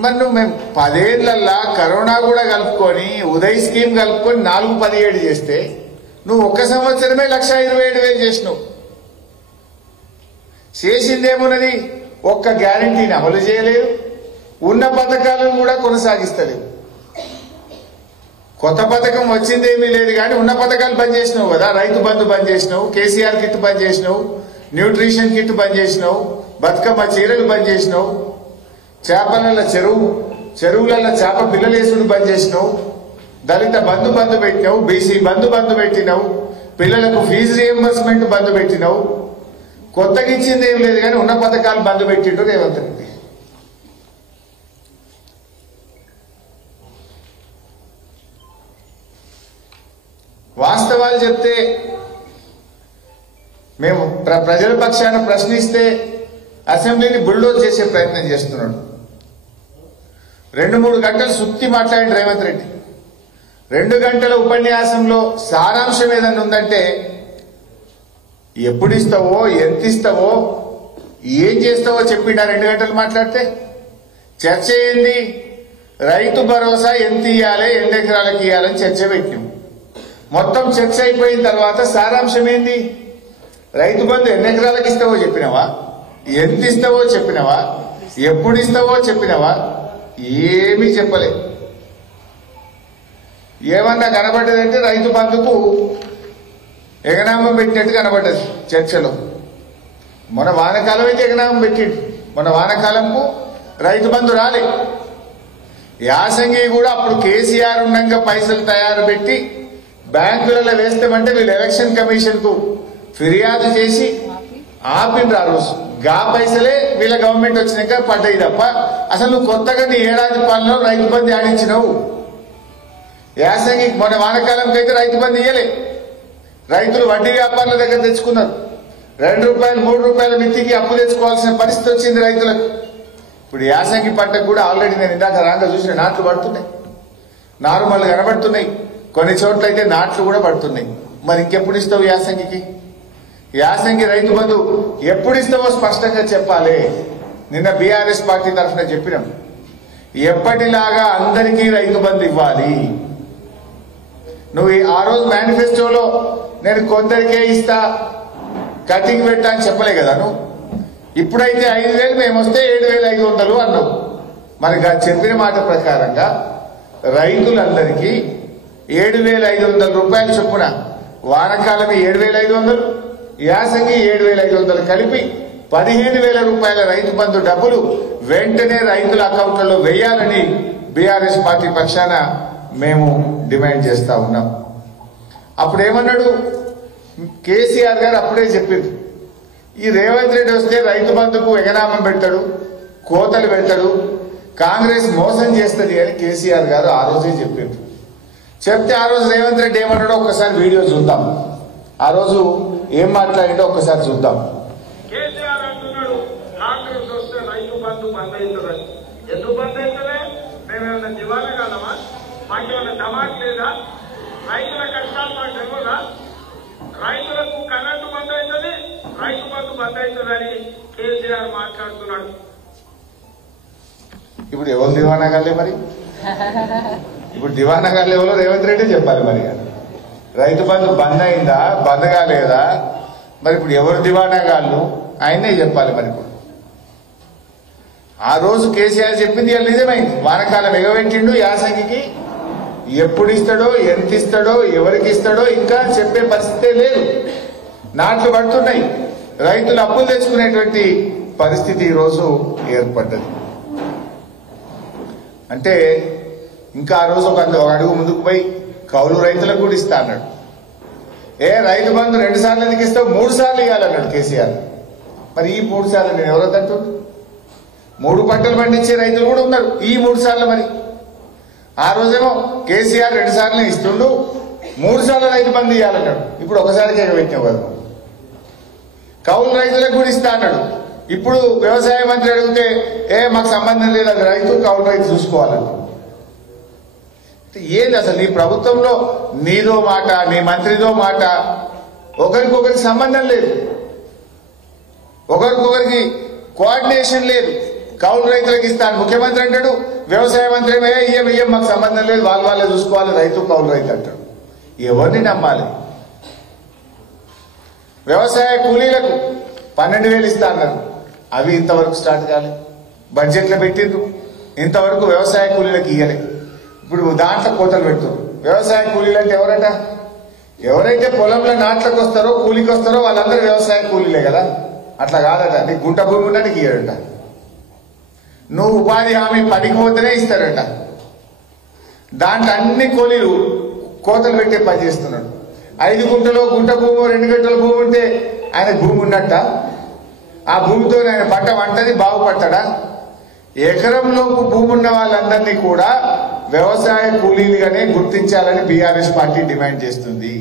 మరి నువ్వు మేము 10 ఏళ్లల్లా కరోనా కూడా కలుపుకొని ఉదయ్ స్కీమ్ కలుపుకొని 417 చేస్తే నువ్వు ఒక్క సంవత్సరమే 1,27,000 చేసినావు. చేసిందేమున్నది? ఒక్క గ్యారంటీని అమలు చేయలేదు, ఉన్న పథకాలను కూడా కొనసాగిస్తలేవు. కొత్త పథకం వచ్చిందేమీ లేదు కానీ ఉన్న పథకాలు బంద్ చేసినావు కదా. రైతు బంధు బంద్ చేసినావు, కేసీఆర్ కిట్ బంద్ చేసినావు, న్యూట్రిషన్ కిట్ బంద్ చేసినావు, బతుకమ్మ చీరలు బంద్ చేసినావు, చేపల చెరువులలో చేప పిల్లలేసుడు బంద్ చేసినావు, దళిత బంధు పెట్టినావు, బీసీ బంధు పెట్టినావు, పిల్లలకు ఫీజు రియంబర్స్మెంట్ బంధు పెట్టినావు. కొత్తగా ఇచ్చింది ఏం లేదు కానీ ఉన్న పథకాలు బంద్ పెట్టిండు రేవంత్ రెడ్డి. వాస్తవాలు చెప్తే మేము ప్రజల పక్షాన ప్రశ్నిస్తే అసెంబ్లీని బుల్డోజ్ చేసే ప్రయత్నం చేస్తున్నాడు. 2-3 గంటలు సుత్తి మాట్లాడిన రేవంత్ రెడ్డి 2 గంటల ఉపన్యాసంలో సారాంశం ఏదన్నా ఉందంటే ఎప్పుడు ఇస్తావో, ఎంత ఇస్తావో, ఏం చేస్తావో చెప్పిండా 2 గంటలు మాట్లాడితే. చర్చ ఏంది? రైతు భరోసా ఎంత ఇయ్యాలి, ఎన్ని ఎకరాలకు ఇయ్యాలని చర్చ పెట్టినాం. మొత్తం చర్చ అయిపోయిన తర్వాత సారాంశం ఏంది? రైతు బంధు ఎన్ని ఎకరాలకు ఇస్తావో చెప్పినావా, ఎంత ఇస్తావో చెప్పినావా, ఎప్పుడు ఇస్తావో చెప్పినావా? ఏమీ చెప్పలే. ఏమన్నా కనబడ్డదంటే రైతు బంధుకు ఎగనామం పెట్టినట్టు కనబడ్డది చర్చలో. మొన్న వానకాలం అయితే ఎగనామం పెట్టిండు, మొన్న వానకాలంకు రైతు బంధు రాలే. యాసంగి కూడా అప్పుడు కేసీఆర్ ఉండగా పైసలు తయారు పెట్టి బ్యాంకులలో వేస్తామంటే వీళ్ళు ఎలక్షన్ కమిషన్ కు ఫిర్యాదు చేసి ఆపిండ్రు. ఆ రోజు గా పైసలే వీళ్ళ గవర్నమెంట్ వచ్చినాక పడ్డాయి తప్ప అసలు నువ్వు కొత్తగా నీ ఏడాది పాలనలో రైతు బంధు ఆడించినావు. యాసంగి మొన్న వానకాలంకి అయితే రైతు బంధు ఇయ్యలే. రైతులు వడ్డీ వ్యాపారుల దగ్గర తెచ్చుకున్నారు. 2 రూపాయలు 3 రూపాయల మిత్తికి అప్పు తెచ్చుకోవాల్సిన పరిస్థితి వచ్చింది రైతులకు. ఇప్పుడు యాసంగి పంటకు కూడా ఆల్రెడీ నేను ఇందాక రాగా చూసిన నాట్లు పడుతున్నాయి, నార్మల్ కనబడుతున్నాయి, కొన్ని చోట్ల అయితే నాట్లు కూడా పడుతున్నాయి. మరి ఇంకెప్పుడు ఇస్తావు యాసంగికి? యాసంగి రైతు బంధు ఎప్పుడు ఇస్తావో స్పష్టంగా చెప్పాలి. నిన్న బీఆర్ఎస్ పార్టీ తరఫున చెప్పినాం, ఎప్పటిలాగా అందరికీ రైతు బంధు ఇవ్వాలి. నువ్వు ఆ రోజు మేనిఫెస్టోలో నేను కొందరికే ఇస్తా, కటింగ్ పెట్టా అని చెప్పలే కదా నువ్వు. ఇప్పుడైతే 5,000 మేము వస్తే 7,500 అన్నావు. మరి చెప్పిన మాట ప్రకారంగా రైతులందరికీ 7,500 రూపాయలు చొప్పున, వానకాలమే 7,500, యాసంగి 7,500 కలిపి 15,000 రూపాయల రైతు బంధు డబ్బులు వెంటనే రైతుల అకౌంట్లలో వేయాలని బీఆర్ఎస్ పార్టీ పక్షాన మేము డిమాండ్ చేస్తా ఉన్నాం. అప్పుడు ఏమన్నాడు కేసీఆర్ గారు? అప్పుడే చెప్పింది, ఈ రేవంత్ రెడ్డి వస్తే రైతు బంధుకు ఎగనామం పెడతాడు, కోతలు పెడతాడు, కాంగ్రెస్ మోసం చేస్తుంది అని కేసీఆర్ గారు ఆ రోజే చెప్పింది. చెప్తే ఆ రోజు రేవంత్ రెడ్డి ఏమన్నాడో ఒక్కసారి వీడియో చూద్దాం. ఆ రోజు ఏం మాట్లాడిండో ఒక్కసారి చూద్దాం. కేసీఆర్ అంటున్నాడు కాంగ్రెస్ వస్తే రైతు బంధు బంద్ అవుతుందని. ఎందుకు బంద్ అవుతుందే? మేమేమన్నా దివాలా కాదమా? మాకేమన్నా దమాక్ లేదా? రైతుల కష్టాలు మాకు తెలియదా? రైతులకు కరెంటు బంద్ అవుతుంది, రైతు బంధు బంద్ అవుతుందని కేసీఆర్ మాట్లాడుతున్నాడు. ఇప్పుడు ఎవరు దివానా కాలే? మరి ఇప్పుడు దివానా కాలే ఎవరో రేవంత్ రెడ్డి చెప్పాలి. మరి రైతు బంధు బంద్ అయిందా, బంద్ కాలేదా? మరి ఇప్పుడు ఎవరు దివానా కాళ్ళు ఆయనే చెప్పాలి. మరి ఇప్పుడు ఆ రోజు కేసీఆర్ చెప్పింది నిజమైంది. వానకాలం ఎగబెట్టిండు, యాసంగికి ఎప్పుడు ఇస్తాడో, ఎంత ఇస్తాడో, ఎవరికి ఇస్తాడో ఇంకా చెప్పే పరిస్థితే లేదు. నాట్లు పడుతున్నాయి, రైతులు అప్పులు తెచ్చుకునేటువంటి పరిస్థితి ఈరోజు ఏర్పడ్డది. అంటే ఇంకా ఆ రోజు ఒక అడుగు ముందుకు పోయి కౌలు రైతులకు కూడా ఇస్తా అన్నాడు. రైతు బంధు 2 సార్లు ఎందుకు ఇస్తావు? 3 సార్లు ఇవ్వాలన్నాడు కేసీఆర్. మరి ఈ 3 సార్లు నేను ఎవరో తట్టు? 3 పంటలు పండించే రైతులు కూడా ఉన్నారు. ఈ 3 సార్లు మరి ఆ రోజేమో కేసీఆర్ 2 సార్లు ఇస్తుండు, 3 సార్లు రైతు బంధు ఇవ్వాలన్నాడు. ఇప్పుడు ఒకసారికి ఎగబెట్టినావు కదా. కౌలు రైతులకు కూడా ఇస్తా అన్నాడు. ఇప్పుడు వ్యవసాయ మంత్రి అడిగితే మాకు సంబంధం లేదు, అది రైతు కౌలు రైతు చూసుకోవాలన్నాడు. ఏది అసలు నీ ప్రభుత్వంలో నీదో మాట, నీ మంత్రిదో మాట, ఒకరికొకరికి సంబంధం లేదు, ఒకరికొకరికి కోఆర్డినేషన్ లేదు, కౌలు రైతులకు ఇస్తాను ముఖ్యమంత్రి అంటాడు, వ్యవసాయ మంత్రి ఇయ్యం మాకు సంబంధం లేదు, వాళ్ళే చూసుకోవాలి, రైతు కౌలు రైతు అంటాడు. ఎవరిని నమ్మాలి? వ్యవసాయ కూలీలకు 12,000 ఇస్తా అన్నారు, అవి ఇంతవరకు స్టార్ట్ కాలేదు. బడ్జెట్లో పెట్టిండ్రు, ఇంతవరకు వ్యవసాయ కూలీలకు ఇయ్యలే. ఇప్పుడు దాంట్లో కోతలు పెడుతున్నారు. వ్యవసాయ కూలీలు అంటే ఎవరట? ఎవరైతే పొలంలో నాట్లకు వస్తారో కూలికి వస్తారో వాళ్ళందరూ వ్యవసాయ కూలీలే కదా. అట్లా కాదట, నీకు గుంట భూమి ఉన్నా నీకు ఇయ్యడట. నువ్వు ఉపాధి హామీ పనికి పోతేనే ఇస్తారట. దాంట్లో అన్ని కూలీలు కోతలు పెట్టే పని చేస్తున్నాడు. 5 గుంటలో గుంట భూమి 2 గంటల భూమి ఉంటే ఆయన భూమి ఉన్నట్ట? ఆ భూమితో ఆయన పంట వంటది బాగుపడతాడా? ఎకరంలోపు భూమి ఉన్న వాళ్ళందరినీ కూడా వ్యవసాయ కూలీలుగానే గుర్తించాలని బీఆర్ఎస్ పార్టీ డిమాండ్ చేస్తుంది.